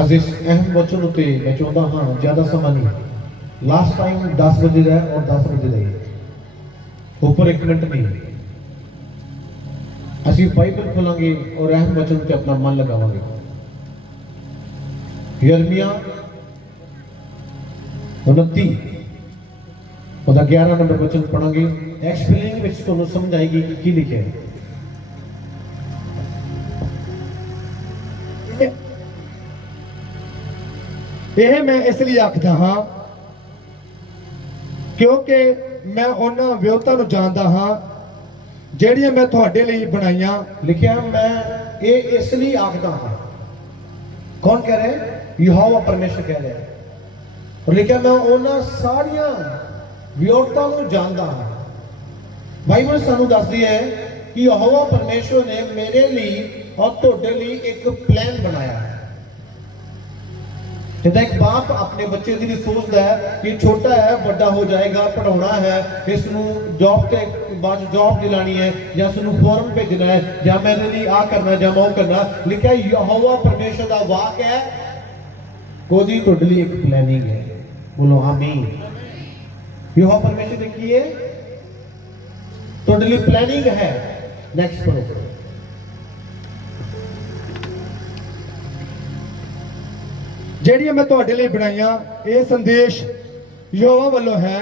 ਅੱਜ ਇਸ ਅਹਿਮ ਵਚਨ ਉੱਤੇ ਮੈਂ ਚਾਹੁੰਦਾ ਹਾਂ ਜ਼ਿਆਦਾ ਸਮਾਂ ਨਹੀਂ। ਲਾਸਟ ਟਾਈਮ 10 ਵਜੇ ਦਾ ਔਰ 10 ਵਜੇ ਦਾ ਉੱਪਰ 1 ਮਿੰਟ ਨਹੀਂ। ਅਸੀਂ ਬਾਈਬਲ ਖੋਲਾਂਗੇ ਔਰ ਅਹਿਮ ਵਚਨ ਉੱਤੇ ਆਪਣਾ ਮਨ ਲਗਾਵਾਂਗੇ। यिर्मयाह 29 ਉਹਦਾ 11 ਨੰਬਰ ਵਚਨ ਪੜਾਂਗੇ। ਐਕਸਪਲੇਨਿੰਗ ਵਿੱਚ ਤੁਹਾਨੂੰ ਸਮਝ ਆਏਗੀ ਕਿ ਕੀ ਲਿਖਿਆ ਹੈ। ਇਹ ਮੈਂ ਇਸ ਲਈ ਆਖਦਾ ਹਾਂ ਕਿਉਂਕਿ ਮੈਂ ਉਹਨਾਂ ਵਿਉਂਤਾਂ ਨੂੰ ਜਾਣਦਾ ਹਾਂ ਜਿਹੜੀਆਂ ਮੈਂ ਤੁਹਾਡੇ ਲਈ ਬਣਾਈਆਂ। ਲਿਖਿਆ ਮੈਂ ਇਹ ਇਸ ਲਈ ਆਖਦਾ ਹਾਂ। ਕੌਣ ਕਹਿ ਰਿਹਾ ਹੈ? ਯਹੋਵਾ ਪਰਮੇਸ਼ਰ ਕਹਿ ਰਿਹਾ ਹੈ। और लिखा मैं उन्हां सारिया वियोतां नूं जानदा हां। बाइबल सानू दसदी है कि यहोवा परमेश्वर ने मेरे लिए और तुहाडे लिए एक प्लान बनाया है। जिद्दां एक बाप अपने बच्चे की सोचता है कि छोटा है बड़ा हो जाएगा, पढ़ाना है, इसनूं जॉब ते बाद जॉब दिलानी है या इसनूं फॉरन भेजना है या मेरे लिए आ करना या मैं करना। लिखा यहोवा परमेश्वर का वाक है, कोई तुहाडे लिए एक प्लानिंग है। बोलो आमीन। यहोवा परमेश्वर ने की है तुहाडे लिए प्लानिंग है। नेक्स्ट पढ़ो। ਜਿਹੜੀਆਂ ਮੈਂ ਤੁਹਾਡੇ ਲਈ ਬਣਾਈਆਂ ਇਹ ਸੰਦੇਸ਼ ਯਹੋਵਾ ਵੱਲੋਂ ਹੈ।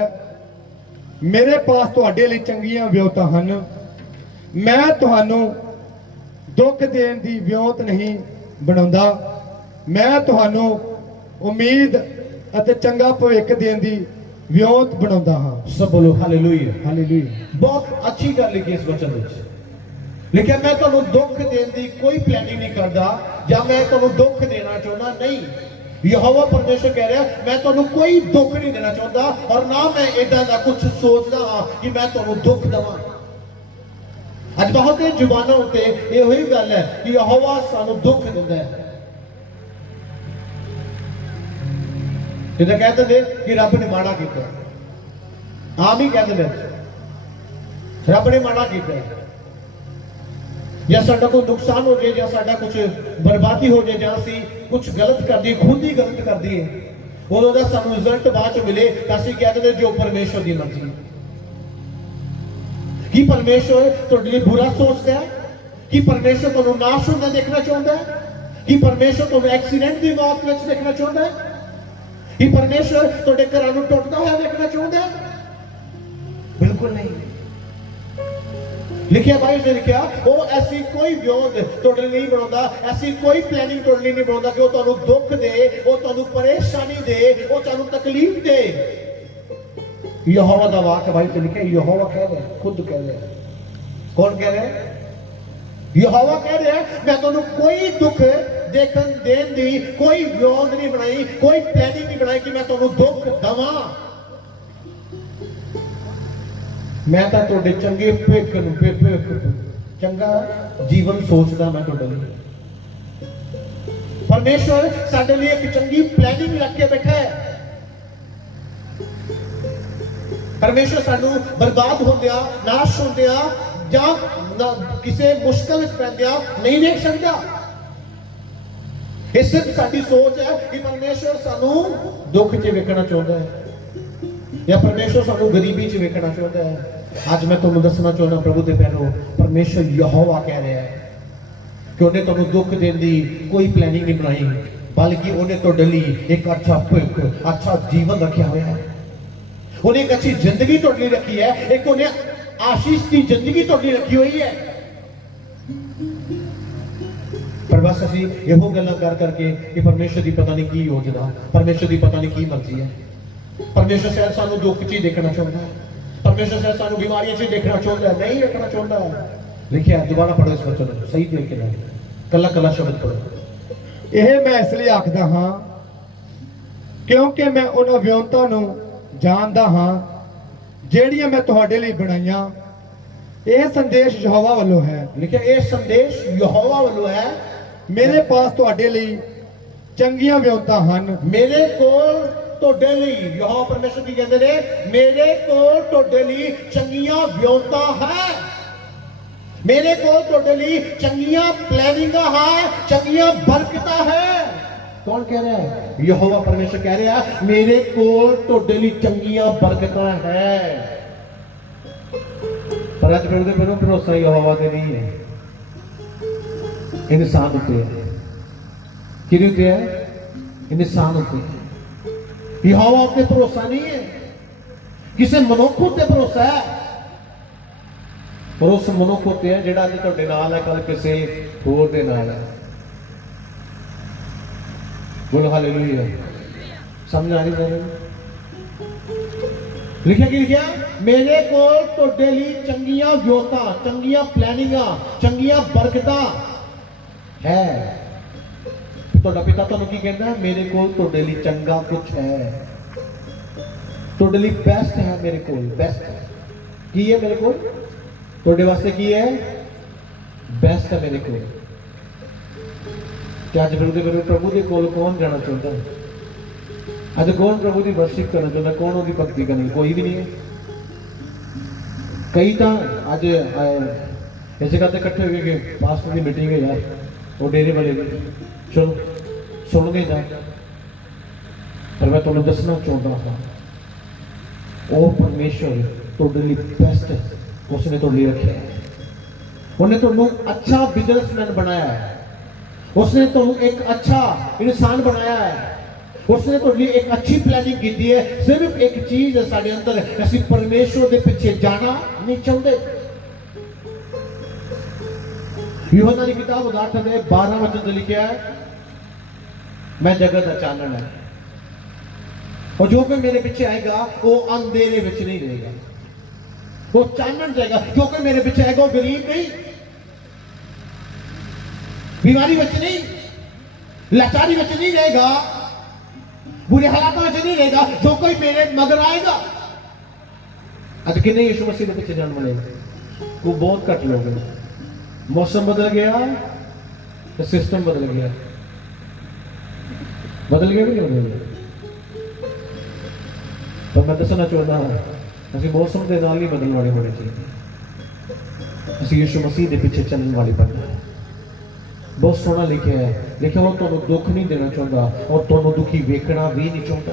ਮੇਰੇ ਪਾਸ ਤੁਹਾਡੇ ਲਈ ਚੰਗੀਆਂ ਵਿਉਂਤਾਂ ਹਨ। ਮੈਂ ਤੁਹਾਨੂੰ ਦੁੱਖ ਦੇਣ ਦੀ ਵਿਉਂਤ ਨਹੀਂ ਬਣਾਉਂਦਾ, ਮੈਂ ਤੁਹਾਨੂੰ ਉਮੀਦ ਅਤੇ ਚੰਗਾ ਭਵਿੱਖ ਦੇਣ ਦੀ ਵਿਉਂਤ ਬਣਾਉਂਦਾ ਹਾਂ। सब बोलो हालेलुया। ਹਾਲੇਲੂਇਆ। बहुत अच्छी गल लिखी इस वचन में। लेकिन मैं तुहानू दुख देने की कोई प्लानिंग नहीं करता या मैं तुहानू दुख देना चाहता नहीं। यहोवा परमेश्वर कह रहा है मैं तुहानू कोई दुख नहीं देना चाहता और ना मैं इदां दा कुछ सोचदा हां कि मैं तुहानू दुख देवां। अज बहुत जुबानों उत्ते इहो ही गल है कि यहोवा सानू दुख दिंदा है। जिद्दां कहते हैं कि रब ने माड़ा किया, आम ही कहते हैं रब ने माड़ा किया या साडा कोई नुकसान हो जाए या साडा कुछ बर्बादी हो जाए या असीं कुछ गलत कर दिए, खुद ही गलत कर दिए, उदों दा सानू रिजल्ट बाद मिले तो असीं कहते हैं जो परमेश्वर की मर्जी। कि परमेश्वर तुहाडे लिए बुरा सोचता है? कि परमेश्वर तुहानू नाश होंदा देखना चाहता है? कि परमेश्वर तुहानू एक्सीडेंट की मौत विच देखना चाहता है? कि परमेश्वर तुहाडे घरां नूं टुटदा होया देखना चाहता है? बिल्कुल नहीं। लिखिया भाई ने लिखा वो ऐसी कोई विरोध तुहाडे नहीं बनाउंदा, ऐसी कोई प्लानिंग तुहाडे लिए नहीं बनाउंदा कि वो तुहानू दुख दे, वो तुहानू परेशानी दे, वो तुहानू तकलीफ दे। यहोवा दा वाक भाई से लिखा, यहोवा कह रहा है, खुद कह रहा है। कौन कह रहा है? यहोवा कह रहा है मैं तुहानू कोई दुख देखन देन दी कोई विरोध नहीं बनाई, कोई प्लानिंग नहीं बनाई कि मैं तुहानू दुख दवां। मैं तो तुहाडे चंगे भविख नूं चंगा जीवन सोचदा मैं तुहाडे लिए। परमेश्वर साडे लिए एक चंगी प्लानिंग रख के बैठा है। परमेश्वर सानू बर्बाद होंदिया, नाश होंदिया जां किसी मुश्किल विच पैंदिया नहीं देख सकता। ये सिर्फ साडी सोच है कि परमेश्वर सानू दुख च वेखना चाहता है या परमेश्वर सानू गरीबी च वेखना चाहता है। आज मैं तुहानू दसना चाहना प्रभु दे प्यारो, परमेश्वर यहोवा कह रहा है कि उन्हें तुहानू दुख देने की कोई प्लानिंग नहीं बनाई, बल्कि उन्हें तुहाडे लिए एक अच्छा भविख, अच्छा जीवन रखा हुआ है। उन्हें एक अच्छी जिंदगी तुहाडे लिए रखी है, एक उन्हें आशीष की जिंदगी तुहाडे लिए रखी हुई है। पर बस असीं इहो गल्लां कर करके कि परमेश्वर की पता नहीं की योजना, परमेश्वर की पता नहीं की मर्जी है। परमेश्वर शायद सानू दुख च देखना चाहता है, परमेश्वर शायद सानू बीमारियों च देखना चाहता है, नहीं देखना चाहता है। लिखिया दोबारा पढ़ो इस वचन सही तरीके नाल, कला कला शब्द पढ़ो। ਇਹ ਮੈਂ ਇਸ ਲਈ ਆਖਦਾ ਹਾਂ ਕਿਉਂਕਿ ਮੈਂ ਉਹਨਾਂ ਵਿਉਂਤਾਂ ਨੂੰ ਜਾਣਦਾ ਹਾਂ ਜਿਹੜੀਆਂ ਮੈਂ ਤੁਹਾਡੇ ਲਈ ਬਣਾਈਆਂ। ਇਹ ਸੰਦੇਸ਼ ਯਹੋਵਾ ਵੱਲੋਂ ਹੈ। लिखिया ये संदेश यहोवा वालों है। ਮੇਰੇ ਪਾਸ ਤੁਹਾਡੇ ਲਈ ਚੰਗੀਆਂ ਵਿਉਂਤਾਂ ਹਨ। मेरे कोल तुहाडे लई यहोवा परमेश्वर की कहते ने मेरे कोल तुहाडे लई चंगियां विਉਂਤਾਂ है। मेरे कोल तुहाडे लई चंगियां प्लानिंगां है, चंगियां बरकतां है। कौन कह रहा है? यहोवा परमेश्वर कह रहा है मेरे कोल तुहाडे लई चंगियां बरकतां है। पर अज फिर भरोसा यहोवा ते नहीं है, इंसान उत्ते है। किहदे उत्ते है? इंसान उत्ते है। यहोवा उत्ते भरोसा नहीं है, किसी मनुख उत्ते भरोसा है। और उस मनुख उत्ते है जिहड़ा अज तुहाडे नाल है, कल किसी होर दे नाल है। बोलो हालेलुया। समझ आ रही है? लिखा कि लिखा मेरे कोल तुहाडे लई चंगियां योतां, चंगियां प्लानिंगां, चंगियां बरकतां है। तुहाडा पिता तुहानूं की कहंदा है? मेरे कोल तुहाडे लई चंगा कुछ है, तुहाडे लई बेस्ट है। मेरे कोल बेस्ट की है? मेरे कोल तुहाडे वास्ते की है? बेस्ट है मेरे कोल। कि अज फिर प्रभु के कोल कौन जाना चाहता है? अज कौन प्रभु की वर्शिप करना चाहता? कौन उसकी भक्ति करनी? कोई भी नहीं है। कई तो अज इस करते इकट्ठे हो गए पास्टर की मीटिंग है यार, वो डेरे वाले चलो सुन के जा। पर मैं तुम्हें दसना चाहता हाँ, वो परमेश्वर तुहाडे लई बेस्ट उसने तुहाडे लई रखा है। उन्हें तुहानूं अच्छा बिजनेसमैन बनाया है, उसने तुहानूं एक अच्छा इंसान बनाया है, उसने तुहाडे लई एक अच्छी प्लानिंग की है। सिर्फ एक चीज है साडे अंदर, असीं परमेश्वर दे पीछे जाना नहीं चाहते। यूहन्ना की किताब 8:12 वचन लिखा है मैं जगत का चानन है, और जो कोई मेरे पीछे आएगा वो अंधेरे विच नहीं रहेगा, वो चानन जाएगा। जो कोई मेरे पीछे आएगा वो गरीब नहीं, बीमारी विच नहीं, लाचारी विच नहीं रहेगा, बुरे हालातों में नहीं रहेगा। जो कोई मेरे मगर आएगा। आज कितने यीशु मसीह के पीछे जाने वाले वो बहुत घट लोग हैं। मौसम बदल गया तो सिस्टम बदल गया, बदल गया कि नहीं बदल गया? पर मैं दसना चाहता हूं असं मौसम के नाल नहीं बदलने वाले होने चाहिए, असं यीशु मसीह के पीछे चलने वाले बनना है। बहुत सोहना लिखा है, लिखा वो तुहानूं दुख नहीं देना चाहता और तुहानूं दुखी वेखना भी नहीं चाहता।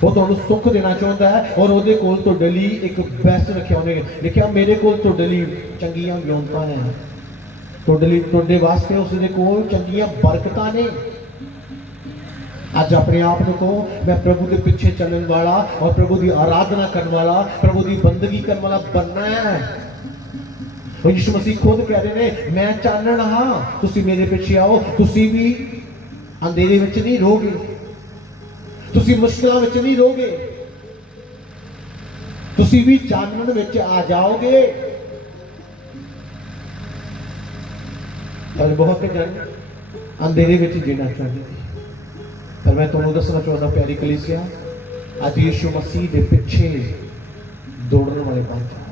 वो तुहानूं सुख देना चाहता है और ਉਹਦੇ ਕੋਲ ਤੁਹਾਡੇ ਲਈ एक बेस्ट रखा ਉਹਨੇ लिखा मेरे कोल ਤੁਹਾਡੇ ਲਈ ਚੰਗੀਆਂ ਯੋਨਤਾਂ ਨੇ, ਤੁਹਾਡੇ ਲਈ ਤੁਹਾਡੇ ਵਾਸਤੇ ਉਸਦੇ ਕੋਲ ਚੰਗੀਆਂ ਬਰਕਤਾਂ ਨੇ। ਅੱਜ अपने आप को मैं प्रभु के पीछे चलने वाला और प्रभु की आराधना करने वाला, प्रभु की बंदगी करने वाला बनना है। और यीशु मसीह खुद कह रहे हैं मैं चानन हाँ, तुसी मेरे पीछे आओ, तुसी भी अंधेरे विच नहीं रहोगे, तुसी मुश्किलों विच नहीं रहोगे, तुसी भी चानन विच आ जाओगे। पर बहुत जन अंधेरे विच जीना चाहते हैं। पर मैं तुहानूं दसना चाहता प्यारी कलीसिया, अज यीशु मसीह के पिछे दौड़न वाले बन जाओ।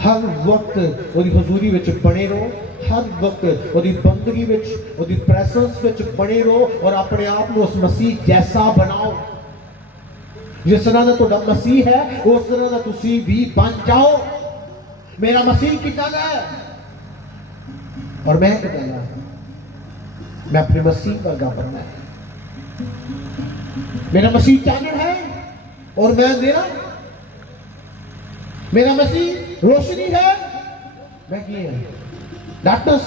हर वक्त उसकी हजूरी विच बने रहो, हर वक्त उसकी बंदगी विच, उसकी प्रेजेंस विच बने रहो और अपने आप को उस मसीह जैसा बनाओ। जिस तरह का तुहाडा मसीह है उस तरह का तुसी भी बन जाओ। मेरा मसीह कितना का है और मैं कितना का, मैं अपने मसीह वर्गा बनना है। मेरा मसीह चानन है और मैं अंधेरा, मेरा मसीह रोशनी है, मैं की है डार्कनेस।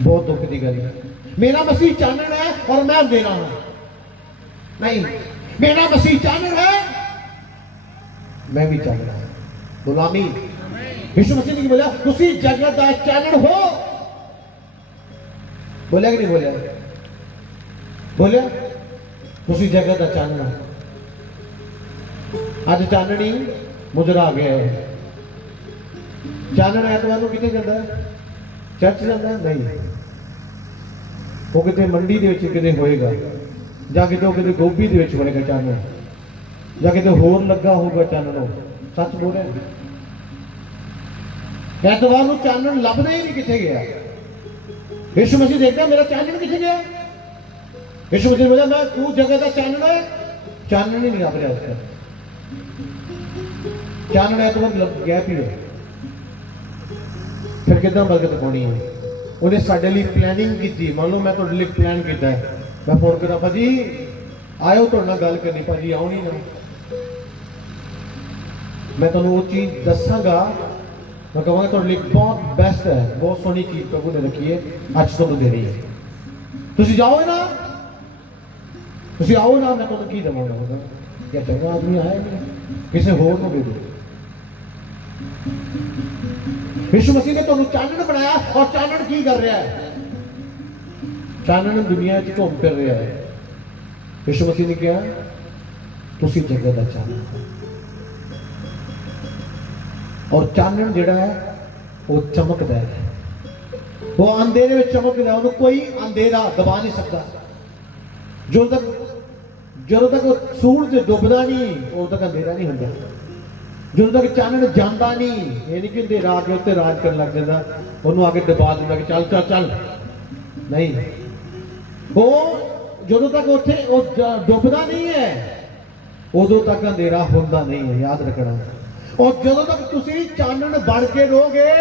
बहुत दुख की गल है। मेरा मसीह चानन है और मैं अंधेरा हूं, नहीं, मेरा मसीह चानन है, मैं भी चानन हूं। गुलामी यीशु मसीह ने बोला तुसी जगत दा चानन हो। बोलिया कि नहीं बोलिया? बोलिया तुसी जगत दा चानन हो। अज चाननी मुजरा आ गया है। चानन ऐतवार को कितने जाता है? चर्च जाता है? नहीं, वो कितने मंडी दे विच किते होएगा, जां किते किते गोभी दे विच बनेगा चानन, जां किते होर लगा होगा चानन। सच बोल रहे हैं। ऐतवार को चानन लभदा ही नहीं किथे गया। यीशु मसीह देखता मेरा चानन किथे गया। यीशु मसीह बोला मैं तू जगह का चानन है, चानन ही नहीं लभ रहा उसका। चानन है तो मतलब गैप ही है। फिर कितना बरकत पानी है। उन्हें साढ़े लिए प्लैनिंग की। मान लो मैं तुहाडे लिए प्लान किया, मैं फोन करा भाजी आयो तुहाडे नाल गल करनी, भाजी आओ नहीं ना, मैं तुहानूं वो चीज़ दसांगा, मैं कहूँगा तुहाडे लिए बहुत बेस्ट है, बहुत सोहनी चीज़ प्रभु ने रखी है, अज तुहानूं देनी है, तुसीं जाओ ना, तुसीं आओ ना, मैं तुहानूं की देवांगा। क्या चंगा आदमी आया नहीं, किसी होर नूं दे दो। यीशु मसीह ने तुहानूं चानण बनाया, और चानण की कर रहा है? चानण दुनिया च घूम फिर रहा है। यीशु मसीह ने कहा तुसीं जगत दा चानण हो। और चानण जिहड़ा है वो चमकदा है, वो अंधेरे में चमकदा, उन्हें कोई अंधेरा दबा नहीं सकता। जो तक सूरज डुबदा नहीं उदों तक अंधेरा नहीं होंदा, जो तक चानण जांदा नहीं, ये नहीं कि अंधेरा आके उत्ते राज करन लग जांदा, उन्होंने आके दबा दिंदा कि चल चल चल, नहीं, वो जो तक उत्थे डुबदा नहीं है उदों तक अंधेरा होंदा नहीं है, याद रखना। और जो तक तुसीं चानण बन के रहोगे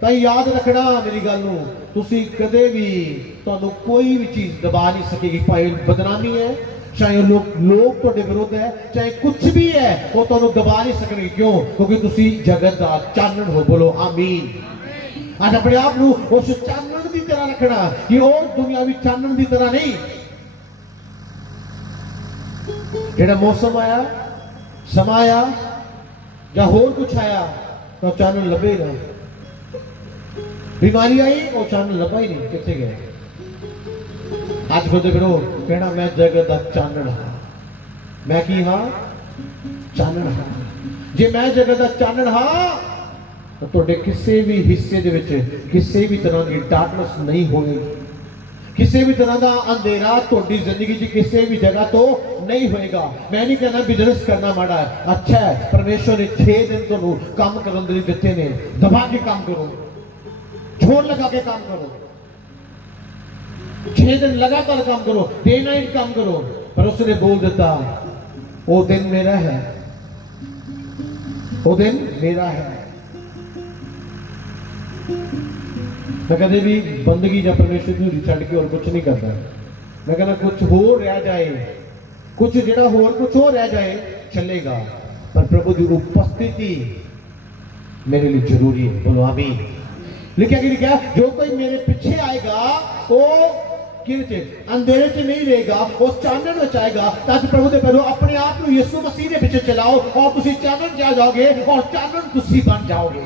तो याद रखना मेरी गल नूं, तुसीं कदे भी तुहानूं कोई भी चीज़ दबा नहीं सकेगी, भाई बदनामी है, चाहे लोग तुहाडे विरुद्ध है, चाहे कुछ भी है, वो तुहानूं दबा नहीं सकणगे। क्यों? क्योंकि तुसीं जगत दा चानण हो। बोलो आमीन। आज अपने आप नूं उस चानण की तरह रखना कि वो दुनियावी चानण की तरह नहीं। जिहड़ा मौसम आया, समा आया या होर कुछ आया तो चानण लभेगा, बीमारी आई वो चानण लभा ही नहीं, कित्थे गए? आज बोलते फिरो कहना मैं जगत दा चानण हाँ, मैं की हाँ? चानण हाँ। जे मैं जगत दा चानण हाँ तो तुहाडे किसी भी हिस्से दे विच किसी भी तरह की डार्कनेस नहीं होगी, किसी भी तरह का अंधेरा तुहाडी जिंदगी च किसी भी जगह तो नहीं होएगा। मैं नहीं कहना बिजनेस करना माड़ा है, अच्छा है, परमेश्वर ने 6 दिन तुहानूं काम करन दे लई दित्ते ने, दबा के काम करो, जोर लगा के काम करो, 6 दिन लगातार काम करो, डे नाइट काम करो। पर उसने बोल दिता वो दिन मेरा है, वो दिन मेरा है। मैं कदे भी बंदगी या परमेश्वर की छड़ के और कुछ नहीं करता। मैं कहना कुछ हो रह जाए, कुछ जड़ा होर कुछ हो रह जाए चलेगा, पर प्रभु की उपस्थिति मेरे लिए जरूरी है। बोलो आमीन। लिखा कि लिखा जो कोई मेरे पीछे आएगा वो अंधेरे च नहीं रहेगा, वो चानण में आएगा। ताकि प्रभु के पहले अपने आप को यीशु मसीह के पीछे चलाओ और तुसी चानण जा जाओगे, और चानण तुसी बन जाओगे,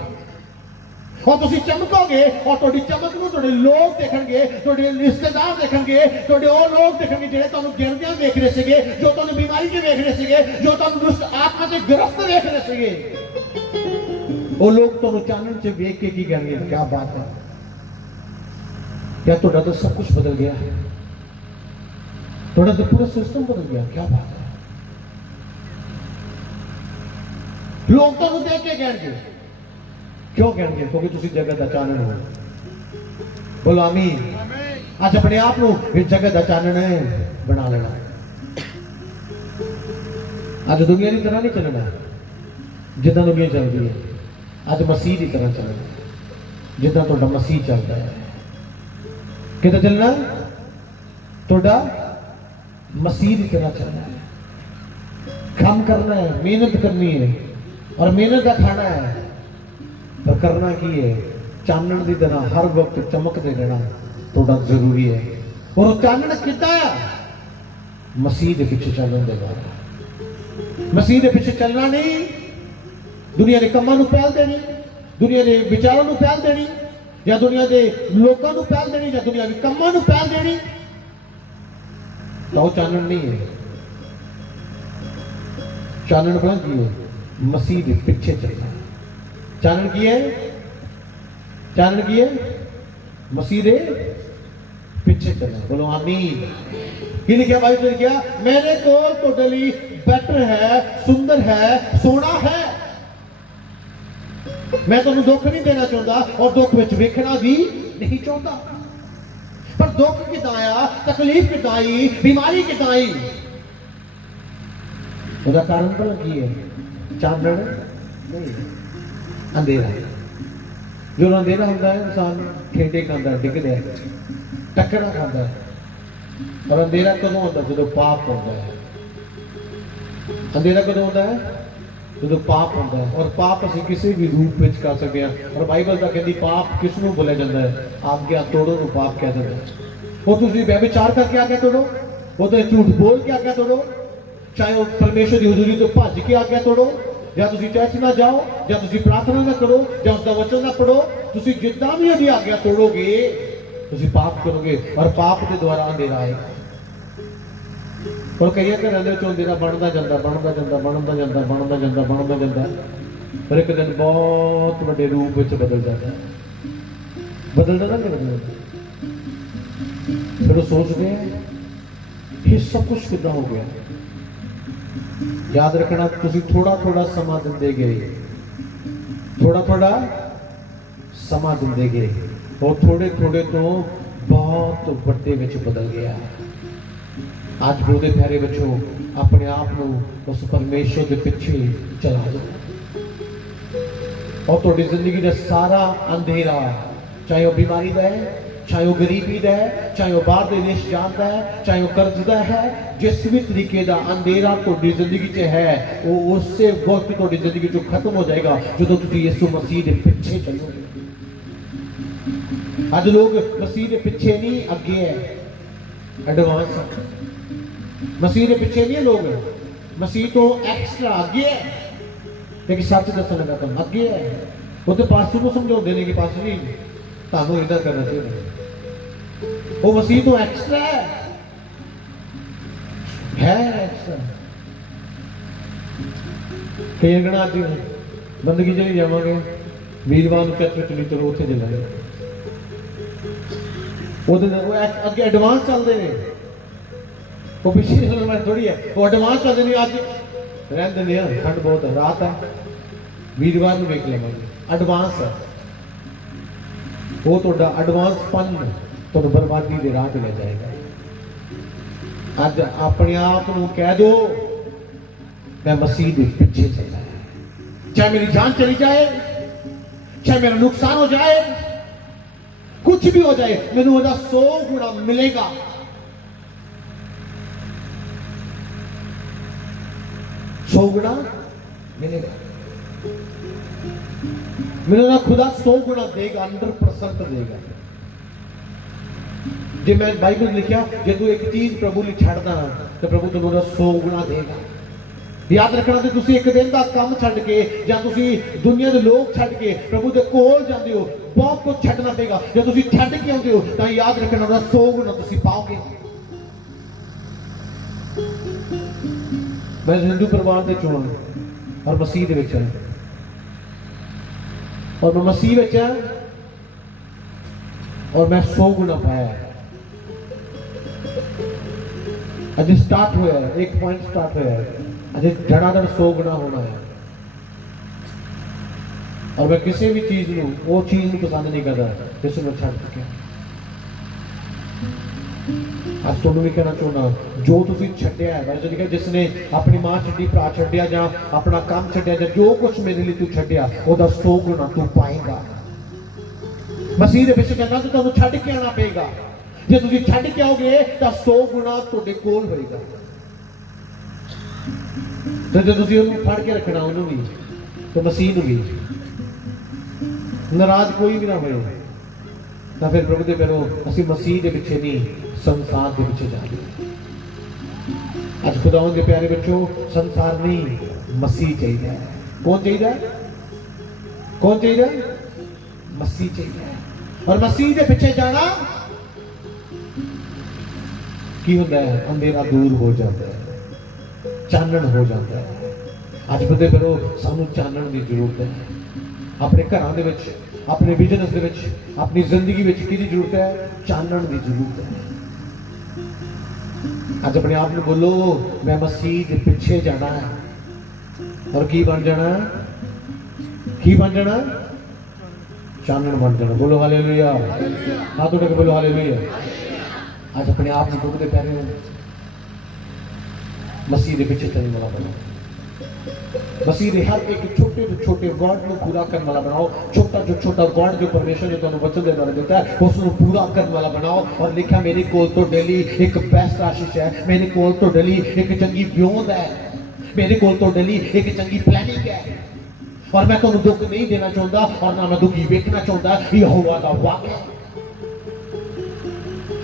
और तुसी चमकोगे, और तुहाडी चमक नूं तुहाडे लोग देखणगे, तुहाडे रिश्तेदार देखणगे, तुहाडे वो लोग देखणगे जिहड़े तुहानूं गिरदियां देख रहे सीगे, जो तुहानूं बीमारी च देख रहे सीगे, जो तुहानूं दुष्ट आत्मा ते गिरफ्त देख रहे सीगे, वो लोग तुहानूं चानण च देख के की कहणगे, क्या बात है, क्या तुहाडा तो सब कुछ बदल गया, तुहाडा तो पूरा सिस्टम बदल गया, क्या बात है। लोग तुहानूं देख के कहणगे, क्यों कहणगे? क्योंकि तुसी जगत दा चानण हो। बोलो आमीन। आज अपने आप नूं इस जगत दा चानण बना लेना। आज दुनिया की तरह नहीं चलना जिद्दां दुनिया चलती है, आज मसीह की तरह चलना जिद्दां तुहाडा मसीह चलता है। किद्दां चलना? तुहाडा मसीह की तरह चलना है, काम करना है, मेहनत करनी है, और मेहनत का खाना है, पर करना की है? चानण की तरह हर वक्त चमकते रहना थोड़ा जरूरी है। और चानण कितना है? मसीह के पीछे चलने के बाद, मसीह के पीछे चलना नहीं, दुनिया के कामों को पहल देनी, दुनिया के विचारों को पहल देनी, या दुनिया के लोगों को पहल देनी, या दुनिया के कामों को पहल देनी, तो चानण नहीं है। चानण पता की है? मसीह के पीछे चलना। चानण की है? चानण की है? मसीह दे पीछे चलना। बोलो आमीन। की लिखा भाई? तो क्या मेरे को टोटली बेटर है, सुंदर है, सोना है। मैं तुम दुख नहीं देना चाहता और दुख में वेखना भी नहीं चाहता, पर दुख कितना आया, तकलीफ कितना आई, बीमारी कितना आई, उसका कारण पता की है? चानण नहीं, अंधेरा। जो अंधेरा होता है इंसान ठेडे खांदा डिगदा है टक्करा खाता है। और अंधेरा कदों होता है? जो पाप होता है। अंधेरा कदों होता है? जो पाप होता है। और पाप असीं किसी भी रूप में कर सकते हैं। और बाइबल तो कहती पाप किसनों बोलिया जाता है? आज्ञा तोड़ो नूं पाप कह दिंदा है। वो तुसीं व्यभिचार करके आज्ञा तोड़ो, वो तो झूठ बोल के आज्ञा तोड़ो, चाहे वो परमेश्वर की हुजूरी तो भज के आज्ञा तोड़ो, या तुसीं चर्च ना जाओ, या तुसीं प्रार्थना ना करो, या उसका वचन ना पढ़ो, तुसीं जिद्दां भी उसकी आज्ञा तोड़ोगे तुसीं पाप करोगे। और पाप के द्वारा अंधेरा आएगा। और कई घरों के अंधेरा बनता जाता बनता जाता बनता जाता बनता जाता बनता जाता, पर एक दिन बहुत बड़े रूप में बदल जाता है। बदलता ना नहीं बदलता? फिर वो सोचते हैं ये सब कुछ कितना हो गया। याद रखना, तुसीं थोड़ा थोड़ा समा दिंदे गए, थोड़ा थोड़ा समा दिंदे गए, और थोड़े थोड़े तो बहुत बड़े विच बदल गया। आज गुरु के प्यारे बच्चों, अपने आप को उस परमेश्वर के पीछे चला दो, और थोड़ी जिंदगी का सारा अंधेरा, चाहे वो बीमारी का है, चाहे वो गरीबी का है, चाहे वो बाहर के देश जाता है, चाहे वो कर्ज का है, जिस भी तरीके का अंधेरा थोड़ी जिंदगी च है, वो उससे वक्त थोड़ी जिंदगी चो खत्म हो जाएगा जो तुम यीशु मसीह के पीछे चलोगे। आज लोग मसीह के पीछे नहीं, अगे है, एडवांस मसीह के पीछे नहीं है लोग, मसीह तो एक्स्ट्रा अगे है। लेकिन सच दस लगा तुम अगे है। वो तो पास्टर को समझाते हैं कि पास्टर जी तुम इधर करना चाहिए, वो मसीह तो एक्स्ट्रा है एक्स्ट्रा। कई गणा आज बंदगी चली जावे, वीरवार चर्च चली चलो उत्थे चलाए, अगे एडवांस चलते हैं। वो पिछली सेटलमेंट थोड़ी है, वो एडवांस चलते नहीं। अज रहन देने ठंड बहुत है, रात है, वीरवार में वेख लेंगे, एडवांस है वो। तो एडवांसपन तो बर्बादी के राह ले जाएगा। अज अपने आप को कह दो मैं मसीह के पीछे चलना है, चाहे मेरी जान चली जाए, चाहे मेरा नुकसान हो जाए, कुछ भी हो जाए, मैंने उसका 100 गुना मिलेगा। 100 गुना मिलेगा, मेरा खुदा 100 गुना देगा, 100% देगा। जे मैं बाइबल लिखा, जे तू एक चीज प्रभु लिए छड़दा तो प्रभु तेनों 100 गुना देगा। याद रखना, तो तुसी एक दिन का काम छड़ के या तुसी दुनिया के लोग छड़ के प्रभु के कोल जाते हो, बहुत कुछ छड़ना पेगा। जो तुसी छड़ के आते हो तो याद रखना 100 गुना तुसी पाओगे। मैं हिंदू परिवार के चुना और मसीह दे विच है, और मैं मसीह विच है, और मैं 100 गुना पाया। अज स्टार्ट हुआ है, एक पॉइंट स्टार्ट हुआ है, अज धड़ाधड़ 100 गुना होना है। और मैं किसी भी चीज वो चीज पसंद नहीं करता जिसको मैं छड़ चुका। आज तुहानू भी कहना चाहना, जो तुसी छड्डिया है, वैसे लिखा जिसने अपनी मां छड्डी, भरा छड्डिया, या अपना काम छड्डिया, या जो कुछ मेरे लिए तू छड्डिया, ओदा 100 गुना तू पाएगा। मसीह दे पिछे चलना तो तुहानू छड्ड के आना पेगा। जे तुसी छड्ड के आओगे तो 100 गुना तुहाडे कोल होएगा। तो जो तुसी उन्हें फड़ के रखना, उन्होंने भी तो मसीह नूं भी नाराज कोई भी ना होए, तो फिर प्रभु दे पैरों असीं मसीह दे पिछे नहीं, संसार के पिछे जा रहे। आज खुदावंद के प्यारे बच्चों, संसार नहीं, मसीह चाहिए। कौन चाहिए? कौन चाहिए? मसीह चाहिए। और मसीह के पिछे जाना की होता है? अंधेरा दूर हो जाता है, चानन हो जाता है। आज खुदे करो, सानू चानन की जरूरत है। अपने घरों के विच, अपने बिजनेस के विच, अपनी जिंदगी में की जरूरत है? चानन की जरूरत है। आज अपने आप में बोलो, मैं मसीह के पीछे जाना है, और की बन जाना है? की बन जाना? चानन बन जाना। बोलो हालेलुया। हाथ उठा के बोलो हालेलुया। आज अपने आप में प्रभु दे प्यारे मसीह के पीछे चलने वाला बनो। मसीह ने हर एक छोटे तो छोटे गॉड को पूरा करने वाला बनाओ। छोटा जो छोटा गॉड जो परमेश्वर ने तुहानू वचन दे द्वारा देता है उसको पूरा करने वाला बनाओ। और लिखा मेरे कोल तो डेली एक बेस्ट आशीष है, मेरे कोल तो डेली एक चंगी ब्योंद है, मेरे कोल तो डेली एक चंगी प्लानिंग है। और मैं तुहानू दुख नहीं देना चाहता और ना मैं दुखी वेखना चाहता। यहोवा दा वाक है।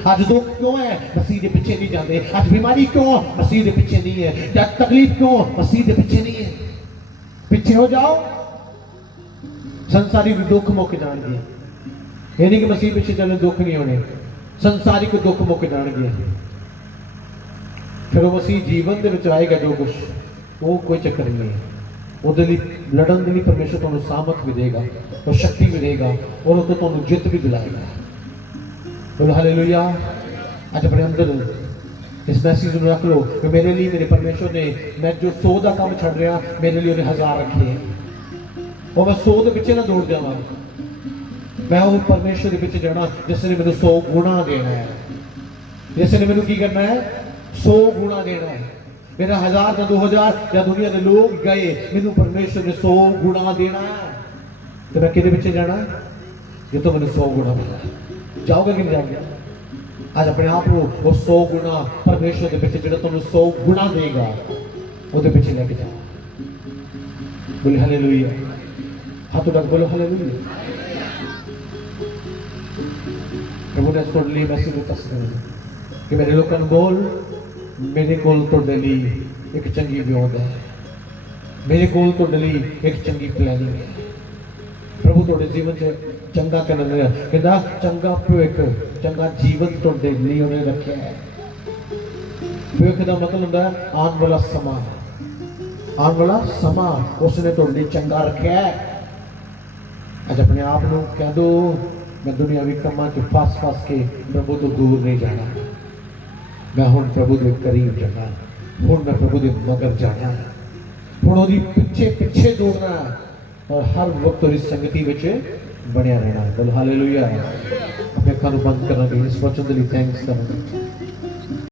आज दुख क्यों है? मसीह के पीछे नहीं जाते। आज बीमारी क्यों? मसीह के पीछे नहीं है। आज तकलीफ क्यों? मसीह के पीछे नहीं है। पीछे हो जाओ, संसारी भी दुख मुक जाएंगे। ये नहीं कि मसीह पीछे चले दुख नहीं होने, संसारी को दुख मुक जाएंगे। फिर वो मसीह जीवन के विच आएगा जो कुछ, वो कोई चक्कर नहीं है। ਉਹਦੇ ਲਈ ਲੜਨ ਦੇ ਲਈ ਪਰਮੇਸ਼ਰ ਤੁਹਾਨੂੰ ਸਾਮਰਥ ਵੀ ਦੇਗਾ, ਉਹ ਸ਼ਕਤੀ ਵੀ ਦੇਗਾ ਔਰ ਉਹ ਤੁਹਾਨੂੰ ਜਿੱਤ ਵੀ ਦਿਲਾਏਗਾ। ਬੋਲੋ ਹਾਲੇਲੂਇਆ। ਅੱਜ ਆਪਣੇ ਅੰਦਰ इस मैसेज में रख लो कि मेरे लिए मेरे परमेश्वर ने, मैं जो 100 का काम छड़ रहा मेरे लिए उन्हें 1000 रखे हैं और मैं 100 के पीछे ना दौड़ जावा। मैं वो परमेश्वर के पीछे जाना जिसने मैंने 100 गुणा देना है, जिसने मैंने की करना है 100 गुणा देना है। मेरा 1000 या 2000 या दुनिया के लोग गए, मैंने परमेश्वर ने 100 गुणा देना है। तो मैं किहदे पीछे जाना जो तो मैंने 100 गुणा मिला। जाओगे कि नहीं जाओगे? आज अपने आप को वो 100 गुणा परमेश्वर के पीछे जो तुम 100 गुणा देगा वो पीछे लेके जाओ। बोले हालेलुया। हाथों तक बोलो हालेलुया। प्रभु ने सुन ली मैसेज कि मेरे लोगों ने बोल मेरे कोल तो डली एक चंगी ब्योंद है, मेरे कोल तो डली एक चंगी प्लानिंग है। प्रभु थोड़े जीवन से चंगा करने कहता चंगा भविख चंगा जीवन तुहाडे लिए उन्हें रखा है। भविख का मतलब होता है आने वाला समा, आने वाला समा उसने तुहाडे लिए चंगा रखा है। अज अपने आप को कह दो मैं दुनियावी कामां च फस के प्रभु तो दूर नहीं जाना। मैं हुण प्रभु के करीब जाना, हुण मैं प्रभु के मगर जाना, हुण ओहदी पिछे पिछे दौड़ना और हर वक्त उसकी संगति में बनया रहना। बोलो हालेलुया। अपने अखां नूं बंद करना, इस वचन के लिए थैंक्स करना।